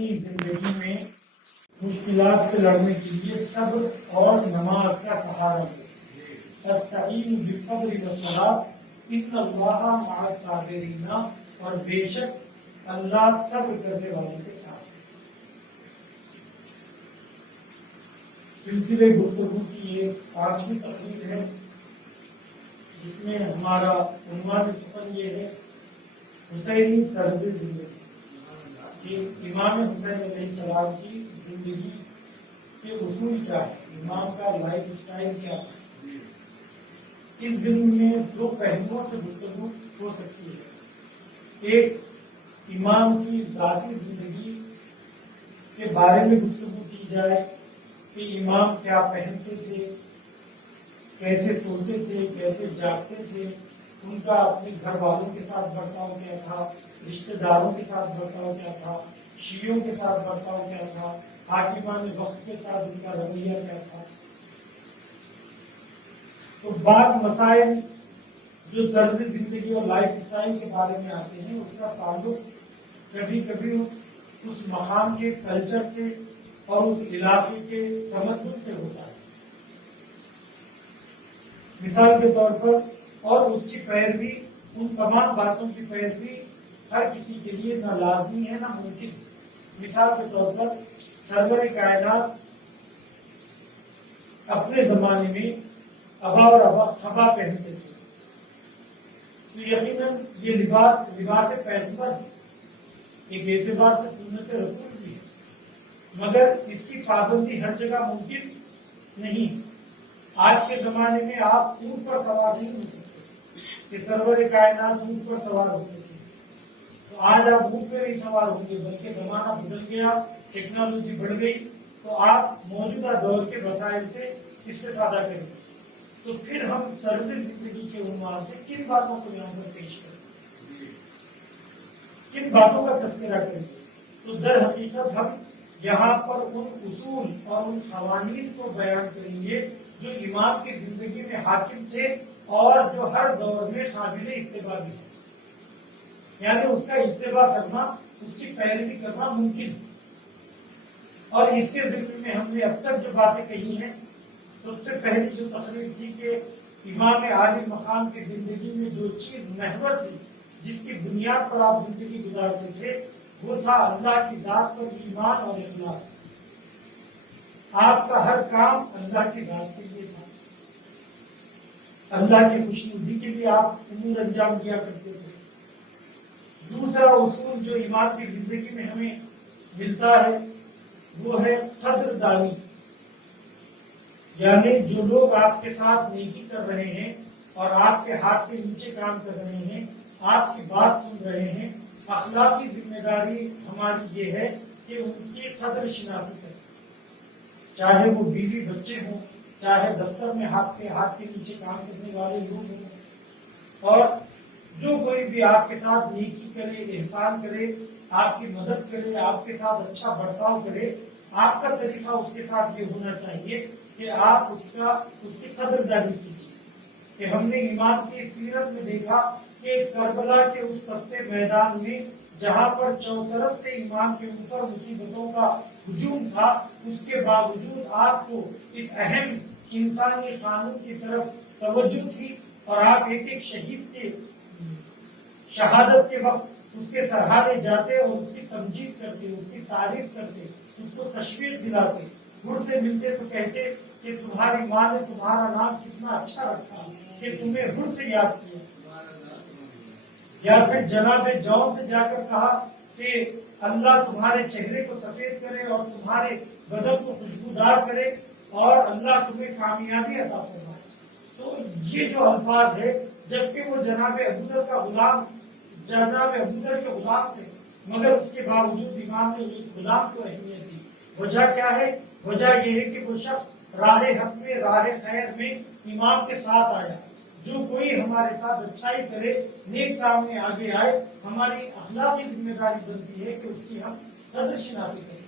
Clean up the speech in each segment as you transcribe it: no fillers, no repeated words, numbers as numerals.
اپنی زندگی میں مشکلات سے لڑنے کے لیے صبر اور نماز کا سہارا لے۔ استعین بالصبر والصلاۃ ان اللہ مع الصابرین، اور بے شک اللہ صبر کرنے والوں کے ساتھ۔ سلسلے گفتگو کی یہ 5ویں تقریر ہے، جس میں ہمارا عنوان سخن یہ ہے حسینی طرز زندگی، کہ امام حسین علیہ السلام کی زندگی کے اصول کیا ہے، امام کا لائف سٹائل کیا ہے۔ اس ضمن میں 2 پہلوؤں سے گفتگو ہو سکتی ہے۔ ایک امام کی ذاتی زندگی کے بارے میں گفتگو کی جائے کہ امام کیا پہنتے تھے، کیسے سوتے تھے، کیسے جاگتے تھے، ان کا اپنے گھر والوں کے ساتھ برتاؤ کیا تھا، رشتہ داروں کے ساتھ برتاؤ کیا تھا، شیعوں کے ساتھ برتاؤ کیا تھا، حاکمان وقت کے ساتھ ان کا رویہ کیا تھا۔ تو بعض مسائل جو طرز زندگی اور لائف سٹائل کے بارے میں آتے ہیں، اس کا تعلق کبھی کبھی اس مقام کے کلچر سے اور اس علاقے کے تمدن سے ہوتا ہے۔ مثال کے طور پر، اور اس کی پیروی، ان تمام باتوں کی پیروی ہر کسی کے لیے نہ لازمی ہے نہ ممکن۔ مثال کے طور پر سرور کائنات اپنے زمانے میں ابا اور خبا پہنتے تھے، تو یقیناً یہ لباس پیغمبر ایک اعتبار سے سنت رسول بھی ہے، مگر اس کی پابندی ہر جگہ ممکن نہیں۔ آج کے زمانے میں آپ اونٹ پر سوار نہیں ہو سکتے کہ سرور کائنات اونٹ پر سوار ہوتے تھے، تو آج آپ اونٹ پہ نہیں سوار ہوں گے، بلکہ زمانہ بدل گیا، ٹیکنالوجی بڑھ گئی، تو آپ موجودہ دور کے وسائل سے استفادہ کریں۔ تو پھر ہم طرز زندگی کے عنوان سے کن باتوں کو یہاں پر پیش کریں، کن باتوں کا تذکرہ کریں؟ تو در حقیقت ہم یہاں پر ان اصول اور ان قوانین کو بیان کریں گے جو امام کی زندگی میں حاکم تھے اور جو ہر دور میں قابل اتباع بھی ہے، یعنی اس کا اتباع کرنا، اس کی پیروی کرنا ممکن۔ اور اس کے ضمن میں ہم نے اب تک جو باتیں کہی ہیں، سب سے پہلی جو تقریر تھی کہ امام عالی مقام کی زندگی میں جو چیز محور تھی، جس کی بنیاد پر آپ زندگی گزارتے تھے، وہ تھا اللہ کی ذات پر ایمان اور اخلاص۔ آپ کا ہر کام اللہ کی ذات کے لیے تھا، اللہ کی خوشنودی کے لیے آپ امور انجام دیا کرتے تھے۔ دوسرا اصول جو امام کی زندگی میں ہمیں ملتا ہے وہ ہے قدر دانی، یعنی جو لوگ آپ کے ساتھ نیکی کر رہے ہیں اور آپ کے ہاتھ کے نیچے کام کر رہے ہیں، آپ کی بات سن رہے ہیں، اخلاقی ذمہ داری ہماری یہ ہے کہ ان کی قدر شناسی کریں، چاہے وہ بیوی بچے ہوں، چاہے دفتر میں ہاتھ کے نیچے کام کرنے والے لوگ ہوں، اور جو کوئی بھی آپ کے ساتھ نیکی کرے، احسان کرے، آپ کی مدد کرے، آپ کے ساتھ اچھا برتاؤ کرے، آپ کا طریقہ اس کے ساتھ یہ ہونا چاہیے کہ آپ اس کی قدردانی کیجیے۔ کہ ہم نے امام کی سیرت میں دیکھا کہ کربلا کے اس تپتے میدان میں جہاں پر چوطرف سے امام کے اوپر مصیبتوں کا ہجوم تھا، اس کے باوجود آپ کو اس اہم انسانی قانون کی طرف توجہ تھی، اور آپ ایک ایک شہید کے شہادت کے وقت اس کے سراہے جاتے اور اس کی تمجید کرتے، اس کی تعریف کرتے، اس کو تشویق دلاتے، گھر سے ملتے تو کہتے کہ تمہاری ماں نے تمہارا نام کتنا اچھا رکھا کہ تمہیں گھر سے یاد کیا، یا پھر جناب جون سے جا کر کہا کہ اللہ تمہارے چہرے کو سفید کرے اور تمہارے بدن کو خوشبودار کرے اور اللہ تمہیں کامیابی عطا فرمائے۔ تو یہ جو الفاظ ہے، جبکہ وہ جناب ابوذر کے غلام تھے، مگر اس کے باوجود امام نے ایک غلام کو اہمیت دی۔ وجہ کیا ہے؟ وجہ یہ ہے کہ وہ شخص راہ حق میں، راہ خیر میں امام کے ساتھ آیا۔ جو کوئی ہمارے ساتھ اچھائی کرے، نیک کام میں آگے آئے، ہماری اخلاقی ذمہ داری بنتی ہے کہ اس کی ہم قدر شناسی کریں۔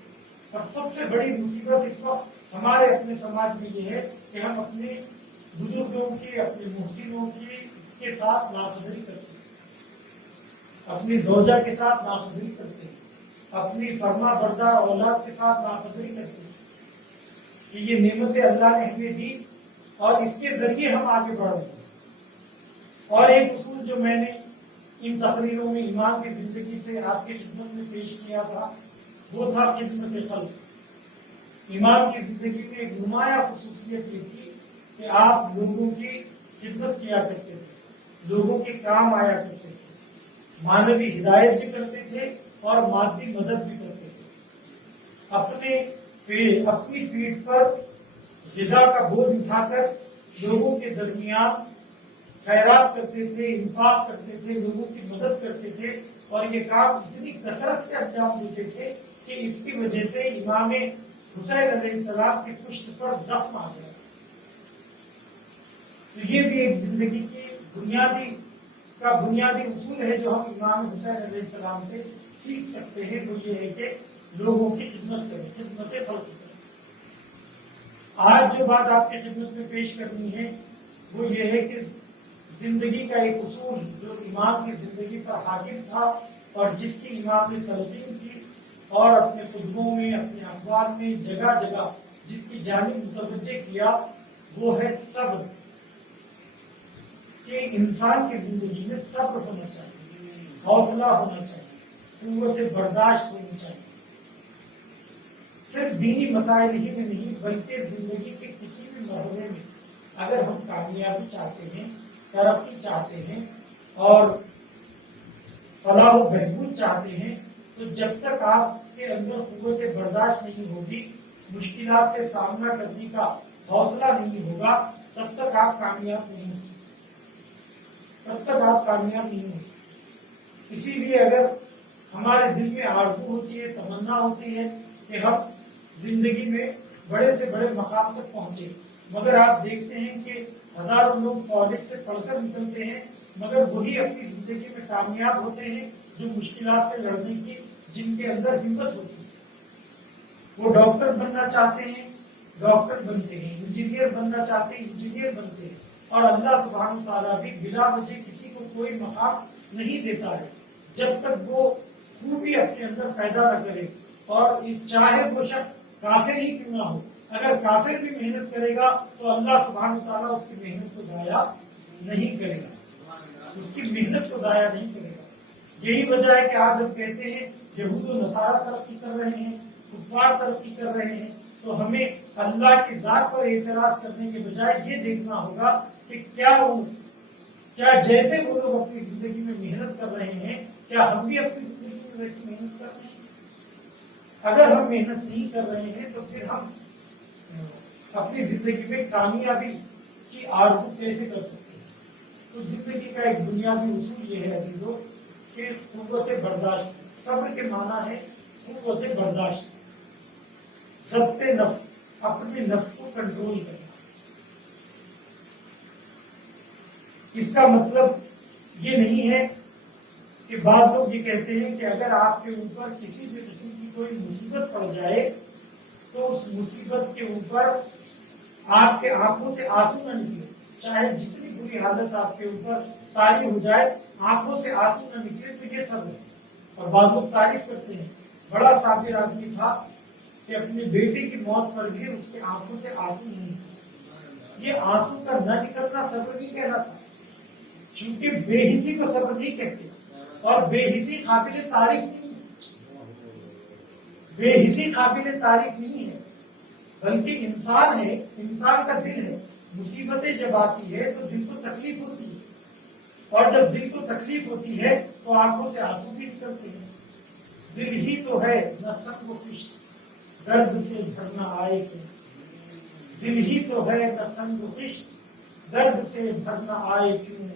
اور سب سے بڑی مصیبت اس وقت ہمارے اپنے سماج میں یہ ہے کہ ہم اپنے بزرگوں کی، اپنے محسنوں کی کے ساتھ ناقدری کرتے ہیں، اپنی زوجہ کے ساتھ ناقدری کرتے ہیں، اپنی فرما بردار اولاد کے ساتھ ناقدری کرتے ہیں کہ یہ نعمتیں اللہ نے ہمیں دی اور اس کے ذریعے ہم آگے بڑھ رہے ہیں۔ اور ایک اصول جو میں نے ان تقریروں میں امام کی زندگی سے آپ کی خدمت میں پیش کیا تھا وہ تھا خدمت خلق۔ امام کی زندگی میں ایک نمایاں خصوصیت یہ تھی کہ آپ لوگوں کی خدمت کیا کرتے تھے، لوگوں کے کام آیا کرتے تھے، معنوی ہدایت بھی کرتے تھے اور مادی مدد بھی کرتے تھے۔ اپنی پیٹھ پر غذا کا بوجھ اٹھا کر لوگوں کے درمیان خیرات کرتے تھے، انفاق کرتے تھے، لوگوں کی مدد کرتے تھے اور یہ کام اتنی کثرت سے انجام دیتے تھے کہ اس کی وجہ سے امام حسین علیہ السلام کی پشت پر زخم آ گیا۔ تو یہ بھی ایک زندگی کی بنیادی اصول ہے جو ہم امام حسین علیہ السلام سے سیکھ سکتے ہیں، وہ یہ ہے کہ لوگوں کی خدمت کریں، خدمت خلق کریں۔ آج جو بات آپ کی خدمت میں پیش کرنی ہے وہ یہ ہے کہ زندگی کا ایک اصول جو امام کی زندگی پر حاکم تھا اور جس کی امام نے تلقین کی اور اپنے خطبوں میں، اپنے اخبار میں جگہ جگہ جس کی جانب متوجہ کیا، وہ ہے صبر، کہ انسان کی زندگی میں صبر ہونا چاہیے، حوصلہ ہونا چاہیے، قوت برداشت ہونی چاہیے۔ صرف دینی مسائل ہی میں نہیں بلکہ زندگی کے کسی بھی مرحلے میں اگر ہم کامیابی چاہتے ہیں، ترقی چاہتے ہیں اور فلاح و بہبود چاہتے ہیں، تو جب تک آپ کے اندر قوت برداشت نہیں ہوگی، مشکلات سے سامنا کرنے کا حوصلہ نہیں ہوگا، تب تک آپ کامیاب نہیں ہو سکتے۔ اسی لیے اگر ہمارے دل میں آرزو ہوتی ہے، تمنا ہوتی ہے کہ ہم زندگی میں بڑے سے بڑے مقام تک پہنچے، مگر آپ دیکھتے ہیں کہ ہزاروں لوگ کالج سے پڑھ کر نکلتے ہیں مگر وہی اپنی زندگی میں کامیاب ہوتے ہیں جو مشکلات سے لڑنے کی جن کے اندر ہمت ہوتی ہے۔ وہ ڈاکٹر بننا چاہتے ہیں، ڈاکٹر بنتے ہیں، انجینئر بننا چاہتے ہیں، انجینئر بنتے ہیں، اور اللہ سبحانہ تعالیٰ بھی بلا وجہ کسی کو کوئی مقام نہیں دیتا ہے جب تک وہ خوبی اپنے اندر پیدا نہ کرے، اور چاہے وہ شخص کافر ہی کیوں نہ ہو، اگر کافر بھی محنت کرے گا تو اللہ سبحانہ تعالیٰ اس کی محنت کو ضائع نہیں کرے گا، اس کی محنت کو ضائع نہیں کرے گا۔ یہی وجہ ہے کہ آج ہم کہتے ہیں یہود و نصارہ ترقی کر رہے ہیں، کفار ترقی کر رہے ہیں، تو ہمیں اللہ کی ذات پر اعتراض کرنے کے بجائے یہ دیکھنا ہوگا کہ کیا جیسے وہ لوگ اپنی زندگی میں محنت کر رہے ہیں، کیا ہم بھی اپنی زندگی میں ویسی محنت کر رہے ہیں؟ اگر ہم محنت نہیں کر رہے ہیں تو پھر ہم اپنی زندگی میں کامیابی کی آرزو کیسے کر سکتے ہیں؟ تو زندگی کا ایک بنیادی اصول یہ ہے عزیزو کہ قوت برداشت، صبر کے معنی ہے قوت برداشت، ضبط نفس، اپنے نفس کو کنٹرول کرنا۔ اس کا مطلب یہ نہیں ہے کہ بعض لوگ یہ کہتے ہیں کہ اگر آپ کے اوپر کسی بھی قسم کی کوئی مصیبت پڑ جائے تو اس مصیبت کے اوپر آپ کے آنکھوں سے آنسو نہ نکلے، چاہے جتنی بری حالت آپ کے اوپر طاری ہو جائے، آنکھوں سے آنسو نہ نکلے، تو یہ صبر ہے۔ اور بعض لوگ تعریف کرتے ہیں بڑا صابر آدمی تھا کہ اپنی بیٹی کی موت پر بھی اس کے آنکھوں سے آنسو نہیں نکلے۔ یہ آنسو کا نہ نکلنا صبر نہیں کہلاتا، چونکہ بے حسی کو صبر نہیں کہتے، اور بے حسی قابل تعریف نہیں ہے، بے حسی قابل تعریف نہیں ہے، بلکہ انسان ہے، انسان کا دل ہے، مصیبتیں جب آتی ہے تو دل کو تکلیف ہوتی ہے، اور جب دل کو تکلیف ہوتی ہے تو آنکھوں سے آنسو بھی نکلتے ہیں۔ دل ہی تو ہے نہ سنگ و خشت، درد سے بھرنا آئے کیوں، دل ہی تو ہے نہ سنگ و خشت، درد سے بھرنا آئے کیوں،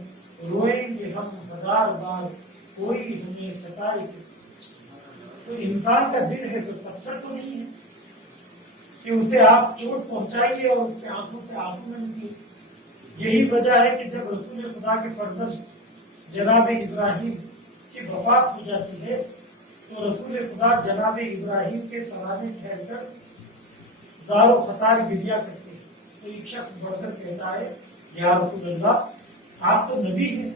روئیں گے ہم ہزار بار کوئی ہمیں ستائے کیوں۔ تو انسان کا دل ہے تو پتھر تو نہیں ہے کہ اسے آپ چوٹ پہنچائیے اور اس کے آنکھوں سے آنسو نہ نکلے۔ یہی وجہ ہے کہ جب رسول خدا کے فرزند جناب ابراہیم کی وفات ہو جاتی ہے تو رسول خدا جناب ابراہیم کے سرانے ٹھہر کر زار و خطار گریا کرتے ہیں، تو ایک شخص بڑھ کر کہتا ہے یا رسول اللہ آپ تو نبی ہیں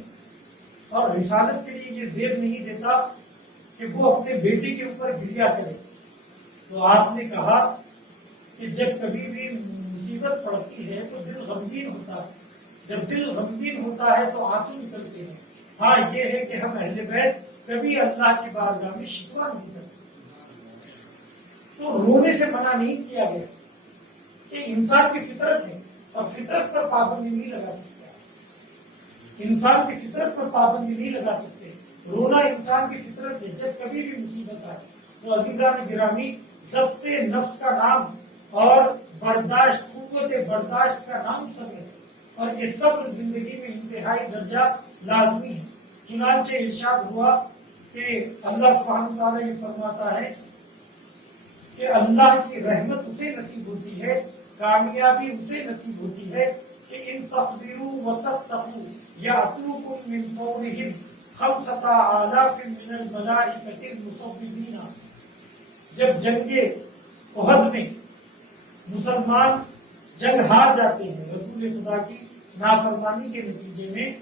اور رسالت کے لیے یہ زیب نہیں دیتا کہ وہ اپنے بیٹے کے اوپر گریا کرے، تو آپ نے کہا کہ جب کبھی بھی مصیبت پڑتی ہے تو دل غمگین ہوتا ہے، جب دل غمگین ہوتا ہے تو آنسو نکلتے ہیں۔ ہاں یہ ہے کہ ہم اہل بیت کبھی اللہ کی بارگاہ میں شکوہ نہیں کرتے۔ تو رونے سے منع نہیں کیا گیا کہ انسان کی فطرت ہے اور فطرت پر پابندی نہیں لگا سکتا، انسان کی فطرت پر پابندی نہیں لگا سکتے، رونا انسان کی فطرت ہے۔ جب کبھی بھی مصیبت آئے تو عزیزان گرامی، ضبط نفس کا نام اور برداشت، قوت برداشت کا نام صبر ہے، اور یہ صبر زندگی میں انتہائی درجہ لازمی ہے۔ چنانچہ ارشاد ہوا کہ اللہ سبحانہ تعالیٰ یہ فرماتا ہے کہ اللہ کی رحمت اسے نصیب ہوتی ہے، کامیابی اسے نصیب ہوتی ہے کہ ان تصبروا وتتقوا یاتوکم من فورہم 50,000 من الملائکۃ المصوبین۔ جب جنگ احد میں مسلمان جنگ ہار جاتے ہیں رسول خدا کی نافرمانی کے نتیجے میں،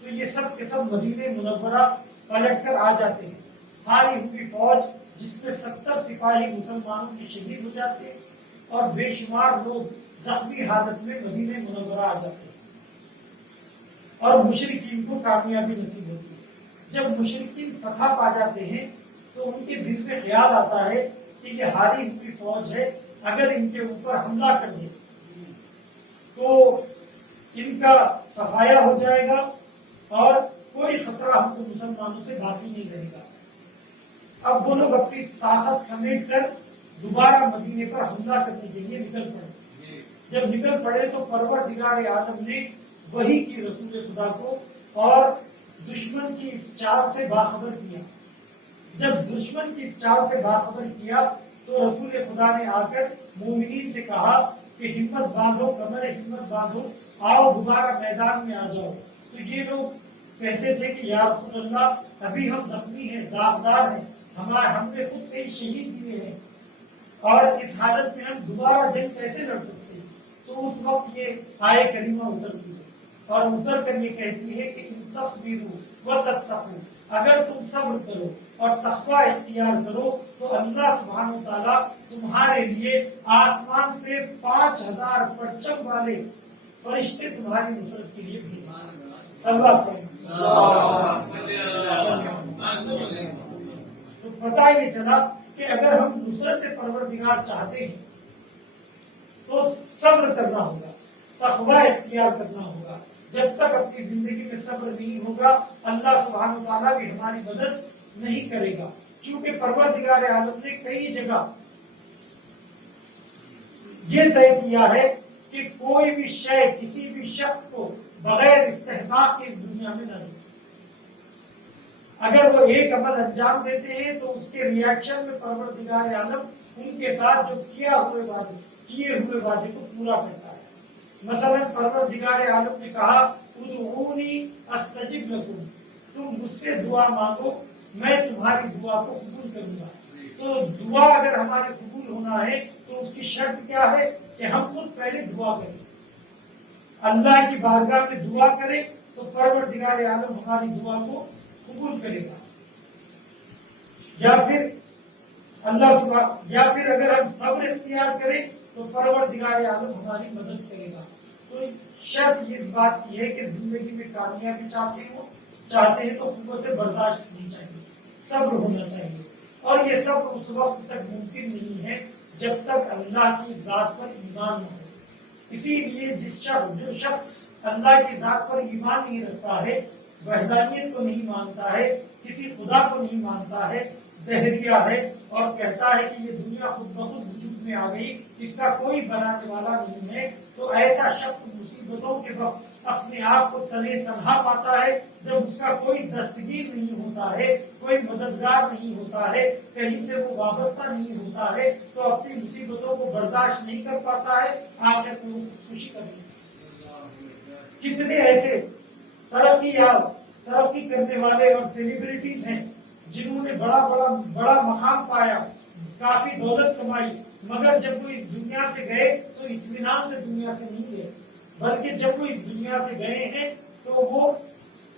تو یہ سب کے سب مدینہ منورہ پلٹ کر آ جاتے ہیں۔ ہاری ہوئی فوج جس میں 70 سپاہی مسلمانوں کے شہید ہو جاتے ہیں اور بے شمار لوگ زخمی حالت میں مدینہ منورہ آ جاتے ہیں، اور مشرکین کو کامیابی نصیب ہوتی ہے۔ جب مشرکین فتح پا جاتے ہیں تو ان کے دل میں خیال آتا ہے کہ یہ ہاری ہوئی فوج ہے، اگر ان کے اوپر حملہ کر دے تو ان کا صفایا ہو جائے گا اور کوئی خطرہ ہم کو مسلمانوں سے باقی نہیں رہے گا۔ اب وہ لوگ اپنی طاقت سمیٹ کر دوبارہ مدینے پر حملہ کرنے کے لیے نکل پڑے۔ جب نکل پڑے تو پروردگار عالم نے وحی کی رسول خدا کو اور دشمن کی اس چال سے باخبر کیا۔ جب دشمن کی اس چال سے باخبر کیا تو رسول خدا نے آ کر مومنین سے کہا کہ ہمت باندھو، کمر ہمت باندھو، آؤ دوبارہ میدان میں آ جاؤ۔ تو یہ لوگ کہتے تھے کہ یا رسول اللہ ابھی ہم زخمی ہیں، داغدار ہیں، ہم نے خود کئی شہید دیے ہیں، اور اس حالت میں ہم دوبارہ جنگ کیسے لڑ سکتے ہیں؟ تو اس وقت یہ آیہ کریمہ اترتی ہے اور اتر کر یہ کہتی ہے کہ ان تصبروا وتتقوا، اگر تم صبر کرو اور تقوی اختیار کرو تو اللہ سبحانہ وتعالیٰ تمہارے لیے آسمان سے 5,000 پرچم والے فرشتے تمہاری نصرت کے لیے بھیجیں۔ اللہ پڑھیں۔ تو پتہ یہ چلا کہ اگر ہم نصرت پروردگار چاہتے ہیں تو صبر کرنا ہوگا، تقوی اختیار کرنا ہوگا۔ جب تک اپنی زندگی میں صبر نہیں ہوگا اللہ سبحانہ تعالیٰ بھی ہماری مدد نہیں کرے گا، چونکہ پروردگار عالم نے کئی جگہ یہ طے کیا ہے کہ کوئی بھی شے کسی بھی شخص کو بغیر استحقاق کے اس دنیا میں نہ دے۔ اگر وہ ایک عمل انجام دیتے ہیں تو اس کے ریاکشن میں پروردگار عالم ان کے ساتھ جو کیے ہوئے وعدے کو پورا کرتا ہے۔ مثلا پروردگار عالم نے کہا ادعونی استجب لکم، تم مجھ سے دعا مانگو میں تمہاری دعا کو قبول کروں گا۔ تو دعا اگر ہمارے قبول ہونا ہے تو اس کی شرط کیا ہے کہ ہم خود پہلے دعا کریں، اللہ کی بارگاہ میں دعا کریں تو پروردگار عالم ہماری دعا کو قبول کرے گا، یا پھر اگر ہم صبر اختیار کریں تو پروردگار عالم ہماری مدد کرے گا۔ تو شرط اس بات کی ہے کہ زندگی میں کامیابی چاہتے ہیں تو قوت برداشت ہونی چاہیے، صبر ہونا چاہیے، اور یہ صبر اس وقت تک ممکن نہیں ہے جب تک اللہ کی ذات پر ایمان نہ ہو۔ اسی لیے جو شخص اللہ کی ذات پر ایمان نہیں رکھتا ہے، وحدانیت کو نہیں مانتا ہے، کسی خدا کو نہیں مانتا ہے، دہریہ ہے اور کہتا ہے کہ یہ دنیا خود بخود وجود میں آ گئی، اس کا کوئی بنانے والا نہیں ہے، تو ایسا شخص مصیبتوں کے وقت اپنے آپ کو تنے تنہا پاتا ہے، جب اس کا کوئی دستگیر نہیں ہوتا ہے، کوئی مددگار نہیں ہوتا ہے، کہیں سے وہ وابستہ نہیں ہوتا ہے، تو اپنی مصیبتوں کو برداشت نہیں کر پاتا ہے، آخر میں وہ خودکشی کرتی ہے۔ کتنے ایسے ترقی کرنے والے اور سیلیبریٹیز ہیں جنہوں نے بڑا مقام پایا، کافی دولت کمائی، مگر جب وہ اس دنیا سے گئے تو اطمینان سے دنیا سے نہیں گئے، بلکہ جب وہ اس دنیا سے گئے ہیں تو وہ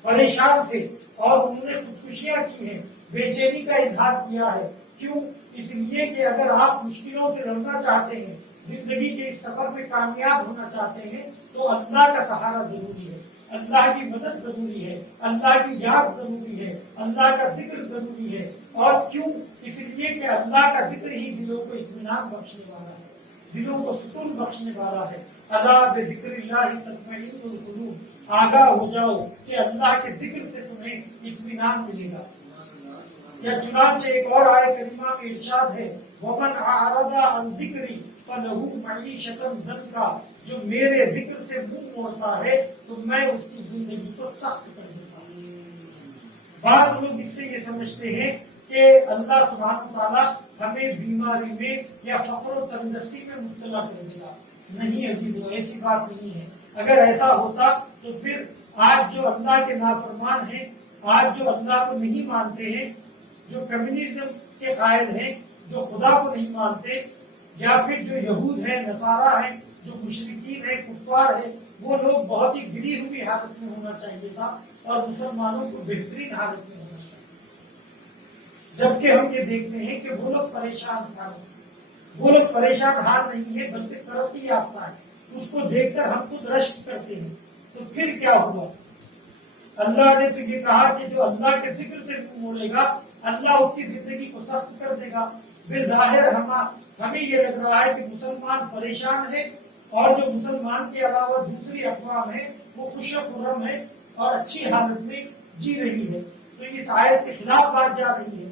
پریشان تھے اور انہوں نے خودکشیاں کی ہیں، بے چینی کا اظہار کیا ہے. کیوں؟ اس لیے کہ اگر آپ مشکلوں سے لڑنا چاہتے ہیں، زندگی کے اس سفر میں کامیاب ہونا چاہتے ہیں، تو اللہ کا سہارا ضروری ہے، اللہ کی مدد ضروری ہے، اللہ کی یاد ضروری ہے، اللہ کا ذکر ضروری ہے. اور کیوں؟ اس لیے کہ اللہ کا ذکر ہی دلوں کو اطمینان بخشنے والا ہے، دلوں کو سکون بخشنے والا ہے. اللہ بذکر اللہ تطمئن القلوب، آگاہ ہو جاؤ کہ اللہ کے ذکر سے تمہیں اطمینان ملے گا. یا چنانچہ ایک اور آیت کریمہ میں ارشاد ہے، وَمَنْ أَعْرَضَ عَنْ ذِكْرِي فَلَهُ مَعِيشَةً ضَنْكًا، جو میرے ذکر سے منہ موڑتا ہے تو میں اس کی زندگی کو سخت کر دیتا ہوں. بعض لوگ اس سے یہ سمجھتے ہیں کہ اللہ سبحانہ وتعالیٰ ہمیں بیماری میں یا فقر و تندرستی میں مبتلا کر دے گا. نہیں عزیزو، ایسی بات نہیں ہے. اگر ایسا ہوتا تو پھر آج جو اللہ کے نافرمان ہیں، آج جو اللہ کو نہیں مانتے ہیں، جو کمیونزم کے قائل ہیں، جو خدا کو نہیں مانتے، یا پھر جو یہود ہیں، نصارہ ہیں، جو مشرکین ہیں، کفار ہیں، وہ لوگ بہت ہی گری ہوئی حالت میں ہونا چاہیے تھا اور مسلمانوں کو بہترین حالت میں ہونا چاہیے. جبکہ ہم یہ دیکھتے ہیں کہ وہ لوگ پریشان حال ہیں. وہ لوگ پریشان حال نہیں ہے بلکہ ترقی یافتہ ہے. اس کو دیکھ کر ہم خود رشک کرتے ہیں. تو پھر کیا ہوا؟ اللہ نے تو یہ کہا کہ جو اللہ کے ذکر سے منہ موڑے گا اللہ اس کی زندگی کو سخت کر دے گا. بالظاہر ہمیں یہ لگ رہا ہے کہ مسلمان پریشان ہے اور جو مسلمان کے علاوہ دوسری اقوام ہے وہ خوش و خرم ہے اور اچھی حالت میں جی رہی ہے. تو اس آیت کے خلاف بات جا رہی ہے.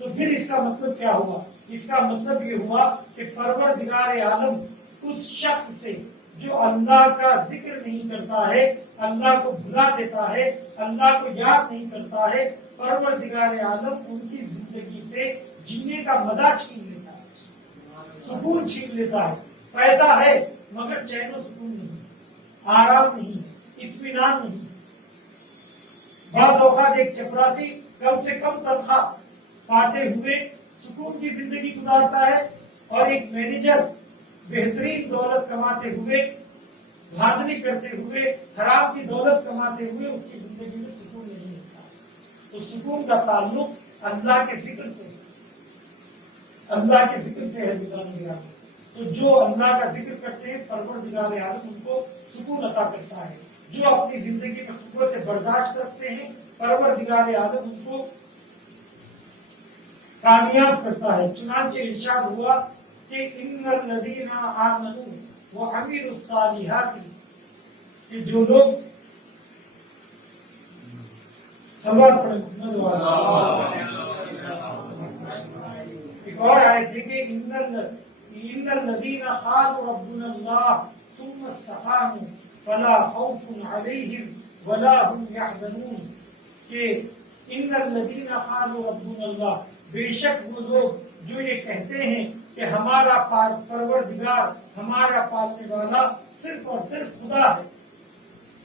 تو پھر اس کا مطلب کیا ہوا؟ اس کا مطلب یہ ہوا کہ پروردگار عالم اس شخص سے جو اللہ کا ذکر نہیں کرتا ہے، اللہ کو بھلا دیتا ہے، اللہ کو یاد نہیں کرتا ہے، پروردگار عالم ان کی زندگی سے جینے کا مزہ چھین لیتا ہے، سکون چھین لیتا ہے. پیسہ ہے مگر چین و سکون نہیں، آرام نہیں، اطمینان نہیں. بعض اوقات ایک چپراسی کم سے کم تنخواہ پاتے ہوئے سکون کی زندگی گزارتا ہے اور ایک مینیجر بہترین دولت کماتے ہوئے، دھاندلی کرتے ہوئے، حرام کی دولت کماتے ہوئے اس کی زندگی میں سکون نہیں ملتا. تو سکون کا تعلق اللہ کے ذکر سے، اللہ کے ذکر سے ہے. تو جو اللہ کا ذکر کرتے ہیں پروردگار عالم ان کو سکون عطا کرتا ہے. جو اپنی زندگی میں قوت برداشت رکھتے ہیں پروردگار عالم ان کو کامیاب کرتا ہے. چنانچہ ارشاد ہوا کہ ان الذین آمنوا وعملوا الصالحات، کہ جو لوگ سلوات پڑھیں. ایک اور آیت ہے کہ ان الذین قالوا ربنا اللہ ثم استقاموا فلا خوف علیہم ولا هم يحزنون، کہ ان الذین قالوا ربنا اللہ، بے شک وہ لوگ جو یہ کہتے ہیں کہ ہمارا پروردگار، ہمارا پالنے والا صرف اور صرف خدا ہے.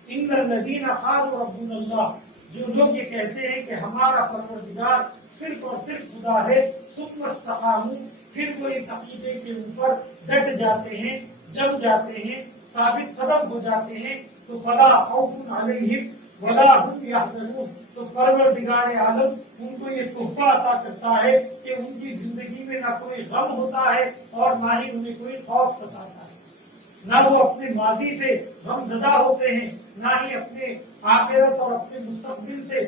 ان الذین قالوا ربنا اللہ، جو لوگ یہ کہتے ہیں کہ ہمارا پروردگار صرف اور صرف خدا ہے، ثم استقاموا، پھر وہ اس عقیدے کے اوپر ڈٹ جاتے ہیں، جم جاتے ہیں، ثابت قدم ہو جاتے ہیں، تو فلا خوف علیہم ولا هم يحزنون، تو پروردگار عالم ان کو یہ تحفہ عطا کرتا ہے کہ ان کی زندگی میں نہ کوئی غم ہوتا ہے اور نہ ہی انہیں کوئی خوف ستاتا ہے. نہ وہ اپنے ماضی سے غم زدہ ہوتے ہیں، نہ ہی اپنے آخرت اور اپنے مستقبل سے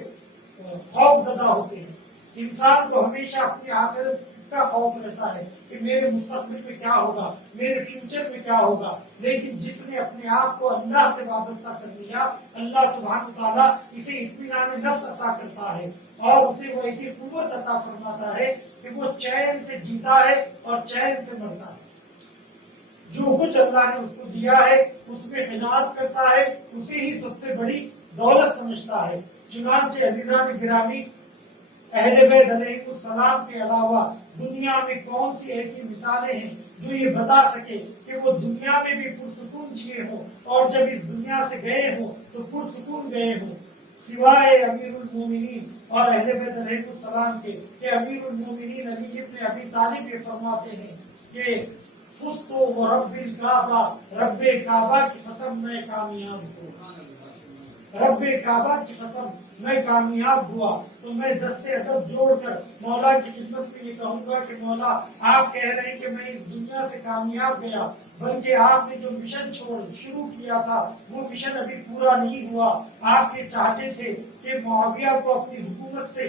خوف زدہ ہوتے ہیں. انسان کو ہمیشہ اپنی آخرت کا خوف رہتا ہے کہ میرے مستقبل میں کیا ہوگا، میرے فیوچر میں کیا ہوگا. لیکن جس نے اپنے آپ کو اللہ سے وابستہ کر لیا، اللہ سبحانہ تعالیٰ اسے اطمینان نفس عطا کرتا ہے اور اسے وہ ایسی قوت عطا فرماتا ہے کہ وہ چین سے جیتا ہے اور چین سے مرتا ہے. جو کچھ اللہ نے اس کو دیا ہے اس میں قناعت کرتا ہے، اسے ہی سب سے بڑی دولت سمجھتا ہے. چنانچہ عزیزان گرامی، اہل بیت علیہ السلام کے علاوہ دنیا میں کون سی ایسی مثالیں ہیں جو یہ بتا سکے کہ وہ دنیا میں بھی پرسکون جیے ہوں اور جب اس دنیا سے گئے ہوں تو پرسکون گئے ہوں، سوائے امیر المومنین اور اہل بیت علیہ السلام کے. کہ امیر المومنین علی ابن ابی طالب یہ فرماتے ہیں کہ فزت ورب الکعبہ، رب کعبہ کی قسم میں کامیاب ہوں، رب کعبہ کی قسم میں کامیاب ہوا تو میں دستے ادب جوڑ کر مولا کی خدمت میں یہ کہوں گا کہ مولا آپ کہہ رہے ہیں کہ میں اس دنیا سے کامیاب گیا، بلکہ آپ نے جو مشن شروع کیا تھا وہ مشن ابھی پورا نہیں ہوا۔ آپ یہ چاہتے تھے کہ معاویہ کو اپنی حکومت سے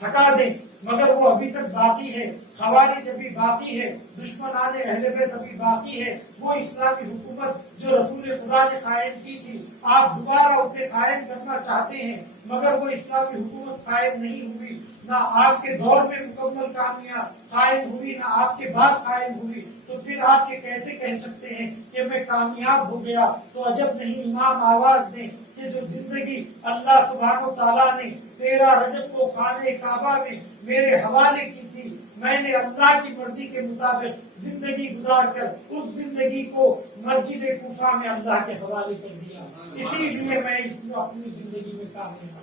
ہٹا دیں، مگر وہ ابھی تک باقی ہے، خوارج ابھی باقی ہے، دشمنان اہل بیت ابھی باقی ہے۔ وہ اسلامی حکومت جو رسول خدا نے قائم کی تھی آپ دوبارہ اسے قائم کرنا چاہتے ہیں، مگر وہ اسلامی حکومت قائم نہیں ہوئی، نہ آپ کے دور میں مکمل کامیاب قائم ہوئی، نہ آپ کے بعد قائم ہوئی، تو پھر آپ یہ کیسے کہہ سکتے ہیں کہ میں کامیاب ہو گیا؟ تو عجب نہیں امام آواز دیں کہ جو زندگی اللہ سبحانہ و تعالیٰ نے 13 رجب کو خانہ کعبہ میں میرے حوالے کی تھی، میں نے اللہ کی مرضی کے مطابق زندگی گزار کر اس زندگی کو مسجد کوفہ میں اللہ کے حوالے کر دیا، اسی لیے میں اس کو اپنی زندگی میں کامیاب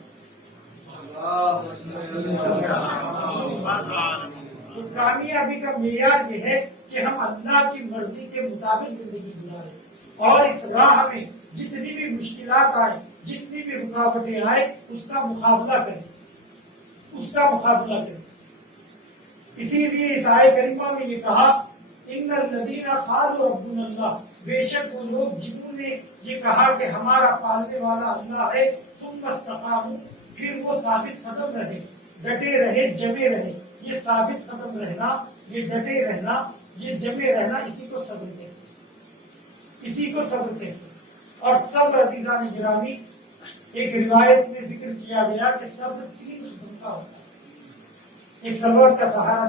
تو کامیابی کا معیار یہ ہے کہ ہم اللہ کی مرضی کے مطابق زندگی گزاریں، اور اس راہ میں جتنی بھی مشکلات آئیں، جتنی بھی رکاوٹیں آئیں، اس کا مقابلہ کریں، اس کا مقابلہ کریں۔ اسی لیے اس آیت کریمہ میں یہ کہا ان الذین قالوا ربنا اللہ، بے شک وہ لوگ جنہوں نے یہ کہا کہ ہمارا پالنے والا اللہ ہے، ثم استقاموا، پھر وہ ثابت قدم رہے، ڈٹے رہے، جمے رہے۔ یہ ثابت قدم رہنا، یہ ڈٹے رہنا، یہ جمے رہنا، اسی کو صبر کہتے ہیں، اسی کو صبر کہتے ہیں۔ اور صبر عزیزان گرامی، ایک روایت میں ذکر کیا گیا کہ صبر 3 قسم کا ہوتا ہے۔ ایک سلوات کا سہارا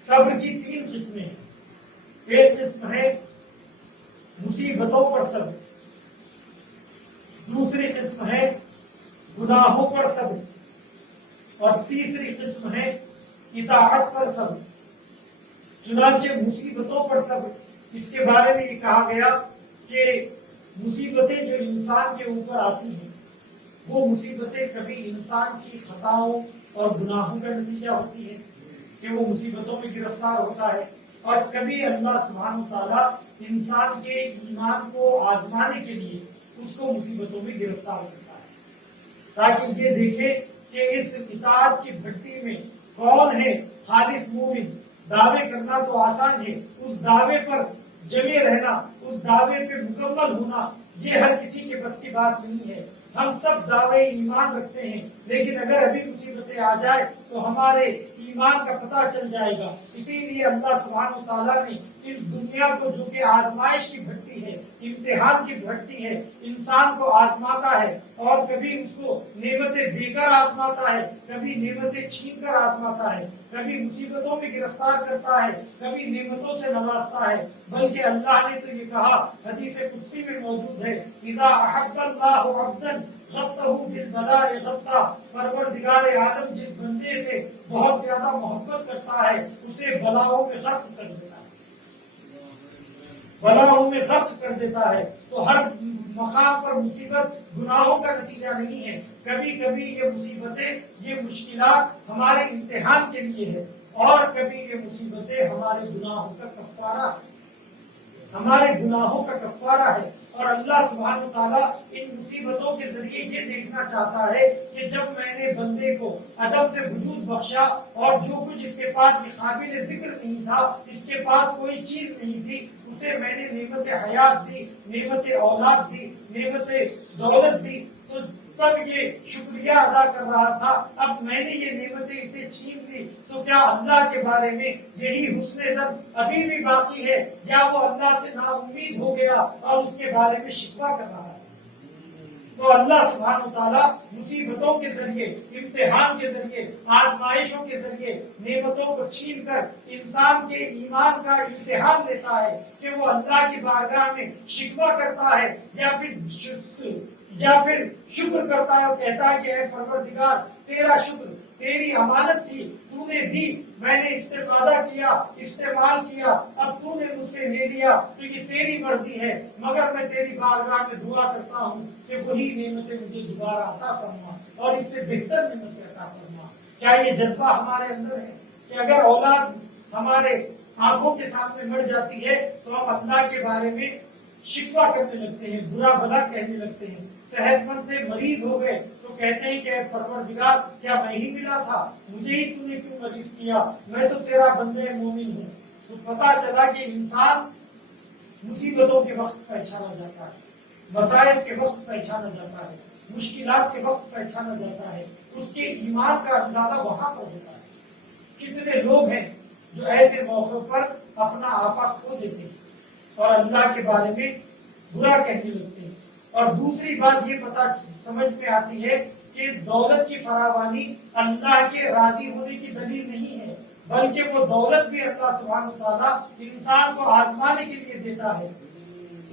صبر کی 3 قسمیں ہیں۔ ایک قسم ہے مصیبتوں پر صبر، دوسری قسم ہے گناہوں پر صبر، اور تیسری قسم ہے اطاعت پر صبر۔ چنانچہ مصیبتوں پر صبر، اس کے بارے میں یہ کہا گیا کہ مصیبتیں جو انسان کے اوپر آتی ہیں وہ مصیبتیں کبھی انسان کی خطاؤں اور گناہوں کا نتیجہ ہوتی ہے کہ وہ مصیبتوں میں گرفتار ہوتا ہے، اور کبھی اللہ سبحانہ تعالیٰ انسان کے ایمان کو آزمانے کے لیے اس کو مصیبتوں میں گرفتار کرتا ہے، تاکہ یہ دیکھے کہ اس اطاعت کی بھٹی میں کون ہے خالص مومن۔ دعوے کرنا تو آسان ہے، اس دعوے پر جمے رہنا، اس دعوے پہ مکمل ہونا، یہ ہر کسی کے بس کی بات نہیں ہے۔ ہم سب دعوے ایمان رکھتے ہیں، لیکن اگر ابھی مصیبتیں آ جائے تو ہمارے ایمان کا پتہ چل جائے گا۔ اسی لیے اللہ سبحانہ تعالیٰ نے اس دنیا کو، جو کہ آزمائش کی بھٹی ہے، امتحان کی بھٹی ہے، انسان کو آزماتا ہے، اور کبھی اس کو نعمتیں دے کر آزماتا ہے، کبھی نعمتیں چھین کر آزماتا ہے، کبھی مصیبتوں میں گرفتار کرتا ہے، کبھی نعمتوں سے نوازتا ہے۔ بلکہ اللہ نے تو یہ کہا، حدیث قدسی میں موجود ہے، اذا احب اللہ عبدا غطہ بالبلاء غطہ، پروردگار عالم جس بندے سے بہت زیادہ محبت کرتا ہے اسے بلاؤں میں غرق کر دیتا ہے، بلاؤں میں غرق کر دیتا ہے۔ تو ہر مقام پر مصیبت گناہوں کا نتیجہ نہیں ہے، کبھی کبھی یہ مصیبتیں، یہ مشکلات ہمارے امتحان کے لیے ہے، اور کبھی یہ مصیبتیں ہمارے گناہوں کا کفارہ، ہمارے گناہوں کا کفارہ ہے۔ اور اللہ سبحانہ تعالیٰ ان مصیبتوں کے ذریعے یہ دیکھنا چاہتا ہے کہ جب میں نے بندے کو عدم سے وجود بخشا، اور جو کچھ اس کے پاس قابل ذکر نہیں تھا، اس کے پاس کوئی چیز نہیں تھی، اسے میں نے نعمت حیات دی، نعمت اولاد دی، نعمت دولت دی، تو تب یہ شکریہ ادا کر رہا تھا۔ اب میں نے یہ نعمتیں اسے چھین لی، تو کیا اللہ کے بارے میں یہی حسن ظن ابھی بھی باقی ہے، یا وہ اللہ سے نا امید ہو گیا اور اس کے بارے میں شکوہ کر رہا ہے؟ تو اللہ سبحانہ تعالیٰ مصیبتوں کے ذریعے، امتحان کے ذریعے، آزمائشوں کے ذریعے نعمتوں کو چھین کر انسان کے ایمان کا امتحان لیتا ہے کہ وہ اللہ کی بارگاہ میں شکوہ کرتا ہے یا پھر شکر کرتا ہے، اور کہتا ہے کہ اے پروردگار تیرا شکر، تیری امانت تھی، تو نے دی، میں نے استفادہ کیا، استعمال کیا، اب تو نے مجھ سے لے لیا، تو یہ تیری مرضی ہے، مگر میں تیری بارگاہ میں دعا کرتا ہوں کہ وہی نعمتیں مجھے دوبارہ عطا فرما، اور اس سے بہتر نعمتیں عطا فرما۔ کیا یہ جذبہ ہمارے اندر ہے؟ کہ اگر اولاد ہمارے آنکھوں کے سامنے مر جاتی ہے تو ہم اللہ کے بارے میں شکوہ کرنے لگتے ہیں، برا بھلا کہنے لگتے ہیں۔ صحت مند سے مریض ہو گئے تو کہتے ہیں کہ اے پروردگار کیا میں ہی ملا تھا، مجھے ہی تو نے کیوں مریض کیا، میں تو تیرا بندے مومن ہوں۔ تو پتا چلا کہ انسان مصیبتوں کے وقت پہچانا جاتا ہے، مصائب کے وقت پہچانا جاتا ہے، مشکلات کے وقت پہچانا جاتا ہے، اس کے ایمان کا اندازہ وہاں پر ہوتا ہے۔ کتنے لوگ ہیں جو ایسے موقع پر اپنا آپا کھو دیتے ہیں اور اللہ کے بارے میں برا کہنے لگتے ہیں۔ اور دوسری بات یہ پتہ سمجھ میں آتی ہے کہ دولت کی فراوانی اللہ کے راضی ہونے کی دلیل نہیں ہے، بلکہ وہ دولت بھی اللہ سبحانہ وتعالیٰ انسان کو آزمانے کے لیے دیتا ہے،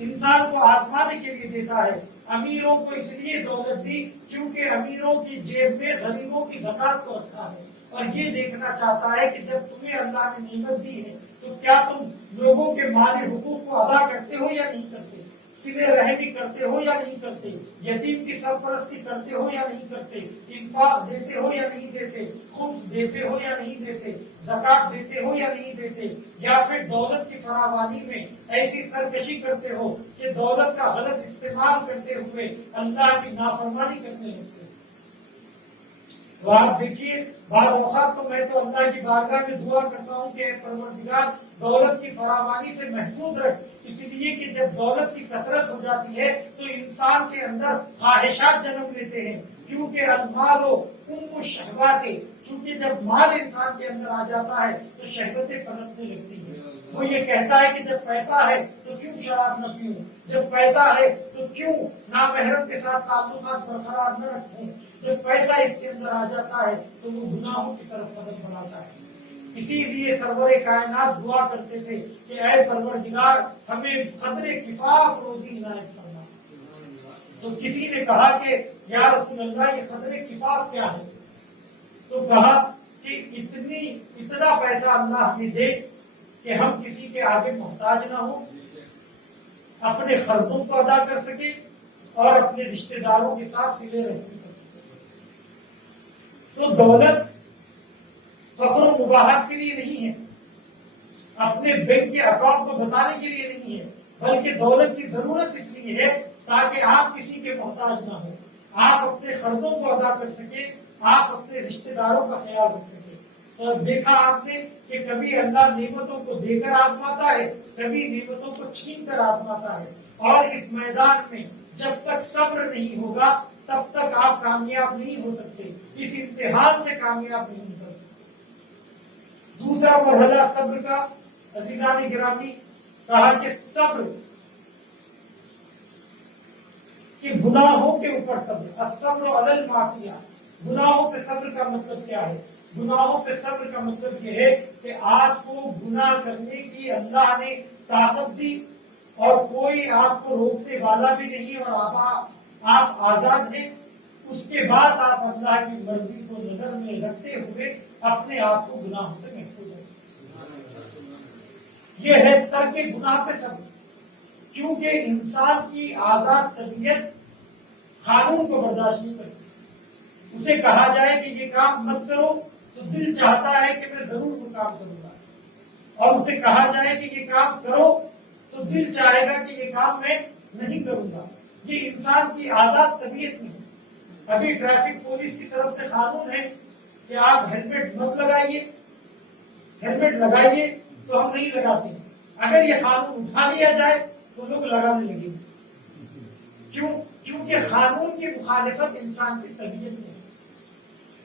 انسان کو آزمانے کے لیے دیتا ہے۔ امیروں کو اس لیے دولت دی کیونکہ امیروں کی جیب میں غریبوں کی زکات کو رکھا ہے، اور یہ دیکھنا چاہتا ہے کہ جب تمہیں اللہ نے نعمت دی ہے تو کیا تم لوگوں کے مالی حقوق کو ادا کرتے ہو یا نہیں کرتے، صلہ رحمی کرتے ہو یا نہیں کرتے، یتیم کی سرپرستی کرتے ہو یا نہیں کرتے، انفاق دیتے ہو یا نہیں دیتے، خمس دیتے ہو یا نہیں دیتے، زکات دیتے ہو یا نہیں دیتے، یا پھر دولت کی فراوانی میں ایسی سرکشی کرتے ہو کہ دولت کا غلط استعمال کرتے ہوئے اللہ کی نافرمانی کرنے لگتے ہو۔ تو آپ دیکھیے بعض اوقات تو میں تو اللہ کی بارگاہ میں دعا کرتا ہوں کہ اے پروردگار دولت کی فراوانی سے محفوظ رکھ، اس لیے کہ جب دولت کی کثرت ہو جاتی ہے تو انسان کے اندر خواہشات جنم لیتے ہیں، کیونکہ المال ام الشہوات، چونکہ جب مال انسان کے اندر آ جاتا ہے تو شہوتیں پنپنے لگتی ہیں۔ وہ یہ کہتا ہے کہ جب پیسہ ہے تو کیوں شراب نہ پیوں، جب پیسہ ہے تو کیوں نامحرم کے ساتھ تعلقات برقرار نہ رکھوں، جب پیسہ اس کے اندر آ جاتا ہے تو وہ گناہوں کی طرف قدم بڑھاتا ہے۔ اسی لیے سرور کائنات دعا کرتے تھے کہ اے پروردگار ہمیں قدر کفاف روزی عنایت فرما۔ تو کسی نے کہا کہ یا رسول اللہ یہ قدر کفاف کیا ہے؟ تو کہا کہ اتنا پیسہ اللہ ہمیں دے کہ ہم کسی کے آگے محتاج نہ ہوں، اپنے قرضوں کو ادا کر سکے اور اپنے رشتہ داروں کے ساتھ صلہ رحمی کر سکے۔ تو دولت فخر و مباحت کے لیے نہیں ہے، اپنے بینک کے اکاؤنٹ کو بتانے کے لیے نہیں ہے، بلکہ دولت کی ضرورت اس لیے ہے تاکہ آپ کسی کے محتاج نہ ہو، آپ اپنے قرضوں کو ادا کر سکے، آپ اپنے رشتہ داروں کا خیال رکھ سکے۔ اور دیکھا آپ نے کہ کبھی اللہ نعمتوں کو دے کر آزماتا ہے، کبھی نعمتوں کو چھین کر آزماتا ہے، اور اس میدان میں جب تک صبر نہیں ہوگا تب تک آپ کامیاب نہیں ہو سکتے، اس امتحان سے کامیاب نہیں ہو سکتے۔ دوسرا مرحلہ صبر کا، عزیزان گرامی، کہا کہ صبر کہ گناہوں کے اوپر صبر، الصبر علی المعصیہ، گناہوں پہ صبر کا مطلب کیا ہے؟ گناہوں پہ صبر کا مطلب یہ ہے کہ آپ کو گناہ کرنے کی اللہ نے طاقت دی اور کوئی آپ کو روکنے والا بھی نہیں، اور آپ آزاد ہیں، اس کے بعد آپ اللہ کی مرضی کو نظر میں رکھتے ہوئے اپنے آپ کو گناہوں سے محفوظ رکھیں۔ یہ ہے ترک گناہ پہ صبر، کیونکہ انسان کی آزاد طبیعت قانون کو برداشت نہیں کرتی۔ اسے کہا جائے کہ یہ کام مت کرو تو دل چاہتا ہے کہ میں ضرور وہ کام کروں گا، اور اسے کہا جائے کہ یہ کام کرو تو دل چاہے گا کہ یہ کام میں نہیں کروں گا۔ یہ انسان کی آزاد طبیعت میں ہے۔ ابھی ٹریفک پولیس کی طرف سے قانون ہے کہ آپ ہیلمٹ مت لگائیے، ہیلمٹ لگائیے تو ہم نہیں لگاتے ہیں۔ اگر یہ قانون اٹھا لیا جائے تو لوگ لگانے لگیں گے۔ کیوں؟ کیونکہ قانون کی مخالفت انسان کی طبیعت میں ہے۔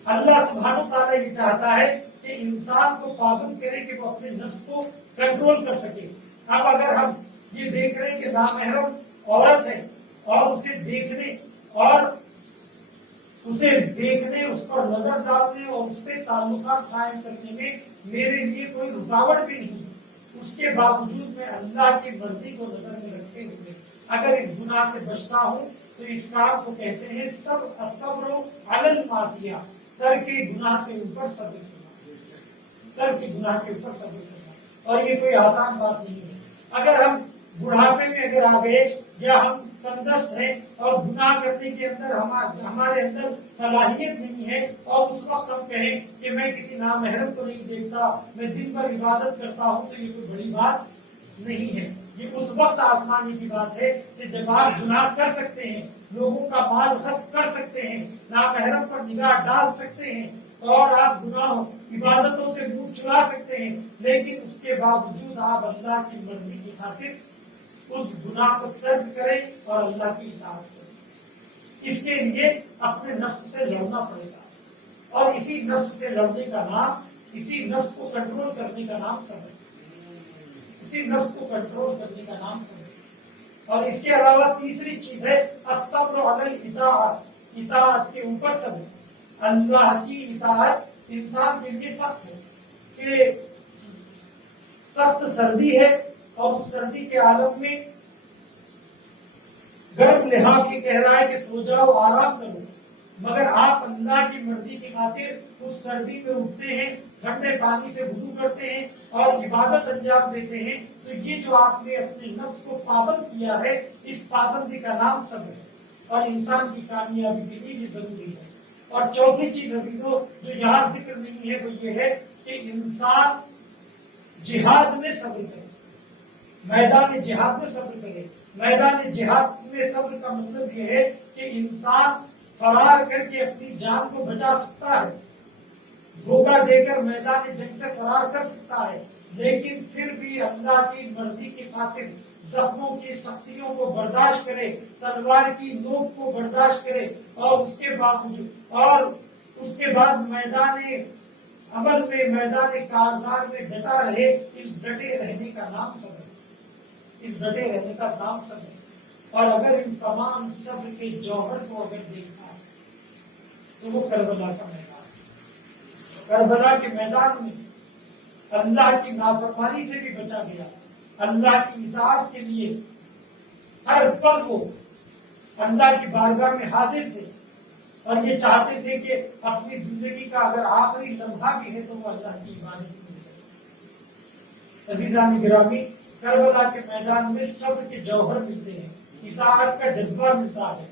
اللہ سبحانہ تعالیٰ یہ چاہتا ہے کہ انسان کو پابند کرے کہ وہ اپنے نفس کو کنٹرول کر سکے۔ اب اگر ہم یہ دیکھ رہے ہیں کہ نامحرم عورت ہے اور اسے دیکھنے اس پر نظر ڈالنے اور اس سے تعلقات قائم کرنے میں میرے لیے کوئی رکاوٹ بھی نہیں، اس کے باوجود میں اللہ کی مرضی کو نظر میں رکھتے ہوئے اگر اس گناہ سے بچتا ہوں تو اس کام کو کہتے ہیں الصبر علی المعصیہ، ترک گناہ کے اوپر صبر کرنا، ترک گناہ کے اوپر صبر کرنا۔ اور یہ کوئی آسان بات نہیں ہے۔ اگر ہم بڑھاپے میں اگر آ گئے یا ہم تندرست ہیں اور گناہ کرنے کے اندر ہمارے اندر صلاحیت نہیں ہے، اور اس وقت ہم کہیں کہ میں کسی نامحرم کو نہیں دیکھتا، میں دن بھر عبادت کرتا ہوں، تو یہ کوئی بڑی بات نہیں ہے۔ یہ اس وقت آزمانے کی بات ہے کہ جب آپ گناہ کر سکتے ہیں، لوگوں کا مال غصب کر سکتے ہیں، نامحرم پر نگاہ ڈال سکتے ہیں، اور آپ گناہوں عبادتوں سے منہ چرا سکتے ہیں، لیکن اس کے باوجود آپ اللہ کی مرضی کی خاطر اس گناہ کو ترک کریں اور اللہ کی اطاعت کریں۔ اس کے لیے اپنے نفس سے لڑنا پڑے گا، اور اسی نفس سے لڑنے کا نام، اسی نفس کو کنٹرول کرنے کا نام صبر، اسی نفس کو کنٹرول کرنے کا نام صبر۔ اور اس کے علاوہ تیسری چیز ہے الصبر علی الاطاعت، اطاعت کے اوپر صبر۔ اللہ کی اطاعت انسان کے لیے سخت ہے، کہ سخت سردی ہے، اور اس سردی کے عالم میں گرم لحاف یہ کہہ رہا ہے کہ سو جاؤ، آرام کرو، مگر آپ اللہ کی مرضی کی خاطر اس سردی میں اٹھتے ہیں، ٹھنڈے پانی سے وضو کرتے ہیں اور عبادت انجام دیتے ہیں، تو یہ جو آپ نے اپنے نفس کو پابند کیا ہے، اس پابندی کا نام صبر ہے، اور انسان کی کامیابی کے لیے یہ ضروری ہے۔ اور چوتھی چیز عزیزو جو یہاں ذکر نہیں ہے، وہ یہ ہے کہ انسان جہاد میں صبر کرے، میدان جہاد میں صبر کرے۔ میدان جہاد میں صبر کا مطلب یہ ہے کہ انسان فرار کر کے اپنی جان کو بچا سکتا ہے، دھوکہ دے کر میدان جنگ سے فرار کر سکتا ہے، لیکن پھر بھی اللہ کی مرضی کی خاطر زخموں کی سختیوں کو برداشت کرے، تلوار کی نوک کو برداشت کرے، اور اس کے باوجود اور اس کے بعد میدان عمل میں، میدان کارزار میں ڈٹا رہے۔ اس ڈٹے رہنے کا نام صبر ہے، اس ڈٹے رہنے کا نام صبر ہے۔ اور اگر ان تمام صبر کے جوہر کو اگر دیکھا تو وہ کربلا کا میدان ہے۔ کربلا کے میدان میں اللہ کی نافرمانی سے بھی بچا گیا، اللہ کی اطاعت کے لیے ہر پل وہ اللہ کی بارگاہ میں حاضر تھے، اور یہ چاہتے تھے کہ اپنی زندگی کا اگر آخری لمحہ بھی ہے تو وہ اللہ کی عبادت میں کرے۔ عزیزان گرامی، کربلا کے میدان میں صبر کے جوہر ملتے ہیں، اطاعت کا جذبہ ملتا ہے،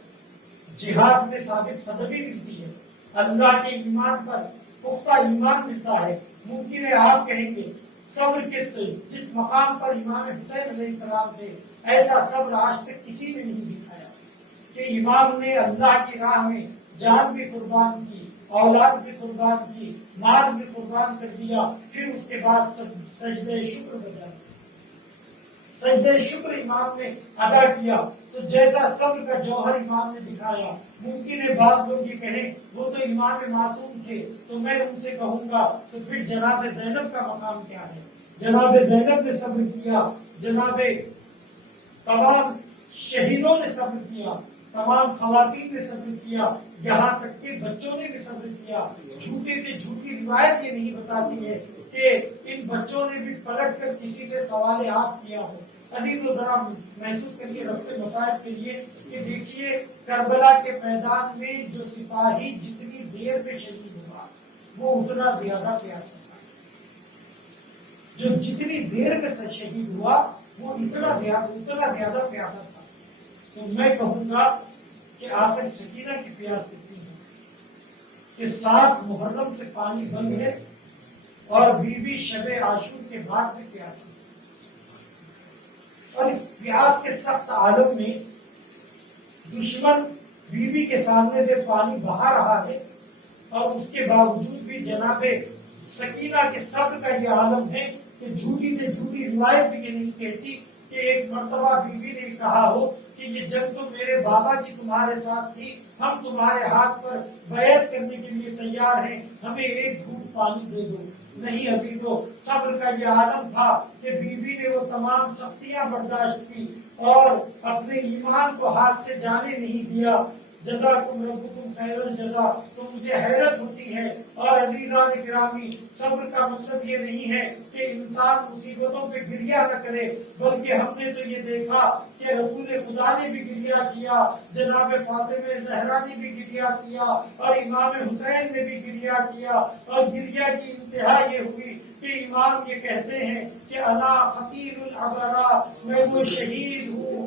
جہاد میں ثابت قدمی ملتی ہے، اللہ کے ایمان پر پختہ ایمان ملتا ہے۔ ممکن ہے آپ کہیں گے صبر کے جس مقام پر امام حسین علیہ السلام تھے، ایسا صبر آج تک کسی نے نہیں دکھایا، کہ امام نے اللہ کی راہ میں جان بھی قربان کی، اولاد بھی قربان کی، مال بھی قربان کر دیا، پھر اس کے بعد سجدہ شکر بجا، سجدہ شکر امام نے ادا کیا۔ تو جیسا صبر کا جوہر امام نے دکھایا، ممکن ہے بعض لوگ یہ کہیں وہ تو امام معصوم تھے، تو میں ان سے کہوں گا تو پھر جناب زینب کا مقام کیا ہے؟ جناب زینب نے صبر کیا، جناب تمام شہیدوں نے صبر کیا، تمام خواتین نے صبر کیا، یہاں تک کہ بچوں نے بھی صبر کیا۔ جھوٹی سے جھوٹی روایت یہ نہیں بتاتی ہے کہ ان بچوں نے بھی پلٹ کر کسی سے سوال آپ کیا ہو۔ عزیزو ذرا محسوس کریے ربط مسائل کے لیے کہ دیکھیے کربلا کے میدان میں جو سپاہی جتنی دیر میں شہید ہوا وہ اتنا زیادہ پیاسا تھا، جو جتنی دیر میں شہید ہوا وہ اتنا زیادہ پیاسا تھا۔ تو میں کہوں گا کہ آخر سکینہ کی پیاس کتنی ہے کہ 7 محرم سے پانی بند ہے اور بیوی شب عاشور کے بعد میں پیاس ہے، اور اس پیاس کے سخت عالم میں دشمن بیوی کے سامنے سے پانی بہا رہا ہے، اور اس کے باوجود بھی جناب سکینہ کے صبر کا یہ عالم ہے کہ جھوٹی سے جھوٹی روایت بھی یہ نہیں کہتی کہ ایک مرتبہ بیوی نے کہا ہو کہ یہ جب تو میرے بابا جی تمہارے ساتھ تھی، ہم تمہارے ہاتھ پر بیعت کرنے کے لیے تیار ہیں، ہمیں ایک گھونٹ پانی دے دو۔ نہیں عزیزو، صبر کا یہ عالم تھا کہ بیوی نے وہ تمام سختیاں برداشت کی اور اپنے ایمان کو ہاتھ سے جانے نہیں دیا۔ جزاکم ربکم خیر الجزا۔ تو مجھے حیرت ہوتی ہے، اور عزیزان گرامی صبر کا مطلب یہ نہیں ہے کہ انسان مصیبتوں پہ گریہ نہ کرے، بلکہ ہم نے تو یہ دیکھا کہ رسول خدا نے بھی گریہ کیا، جناب فاطمہ زہرا نے بھی گریہ کیا، اور امام حسین نے بھی گریہ کیا، اور گریہ کی انتہا یہ ہوئی کہ امام یہ کہتے ہیں کہ انا خطیر العبرا، میں وہ شہید ہوں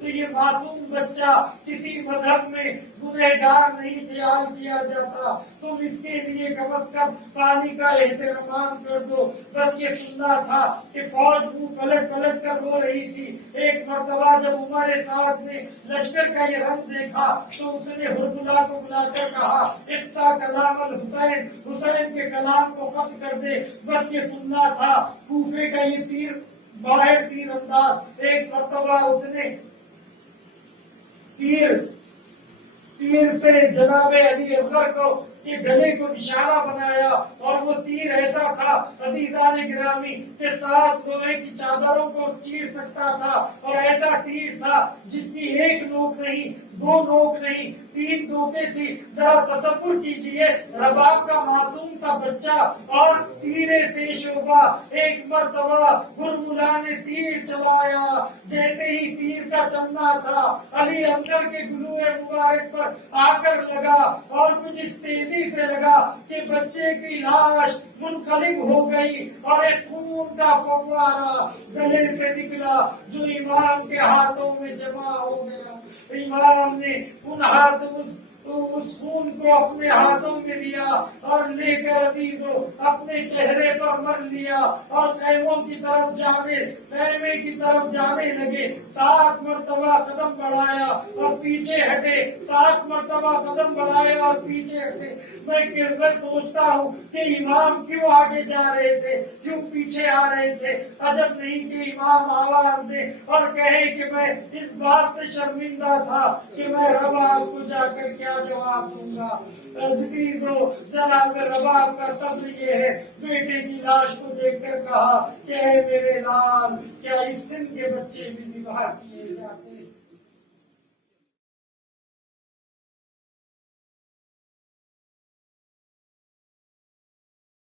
تو یہ معصوم بچہ کسی مذہب میں گنہگار نہیں خیال کیا جاتا، تم اس کے لیے کم از کم پانی کا اہتمام کر دو۔ بس یہ سننا تھا کہ فوج منہ پلٹ پلٹ کر رو رہی تھی۔ ایک مرتبہ جب عمر سعد نے لشکر کا یہ رنگ دیکھا تو اس نے ہرملا کو بلا کر کہا اقطع کلام الحسین، حسین کے کلام کو قطع کر دے۔ بس یہ سننا تھا کوفے کا یہ تیر باہر تیر انداز، ایک مرتبہ اس نے تیر سے جناب علی اصغر کو کے گلے کو نشانہ بنایا، اور وہ تیر ایسا تھا عزیزان گرامی کہ 7 لوہے کی چادروں کو چیر سکتا تھا، اور ایسا تیر تھا جس کی ایک نوک نہیں، 2 نوک نہیں، 3 نوکیں تھی۔ ذرا تصور کیجئے، رباب کا معصوم سا بچہ اور تیرے سے شعبہ۔ ایک مرتبہ ہرملا نے تیر چلایا، جیسے ہی تیر کا چلنا تھا علی اصغر کے گلوئے مبارک پر آ کر لگا، اور کچھ اس تیزی سے لگا کہ بچے کی لاش منقلب ہو گئی، اور ایک خون کا فوارہ گلے سے نکلا جو امام کے ہاتھوں میں جمع ہو گیا۔ امام نے اس خون کو اپنے ہاتھوں میں لیا اور لے کر عزیزو اپنے چہرے پر مل لیا، اور خیمے کی طرف جانے لگے۔ 7 مرتبہ قدم بڑھایا اور پیچھے ہٹے، 7 مرتبہ قدم بڑھایا اور پیچھے ہٹے۔ میں سوچتا ہوں کہ امام کیوں آگے جا رہے تھے، کیوں پیچھے آ رہے تھے؟ عجب نہیں کہ امام آواز دے اور کہے کہ میں اس بات سے شرمندہ تھا کہ میں رباب کو جا کر کیا جواب دوں گا۔ عزیزو، جناب رباب کا صبر یہ ہے، بیٹے کی لاش کو دیکھ کر کہا کہ اے میرے لال، کیا اس سن کے بچے بھی ذبح کیے جاتے؟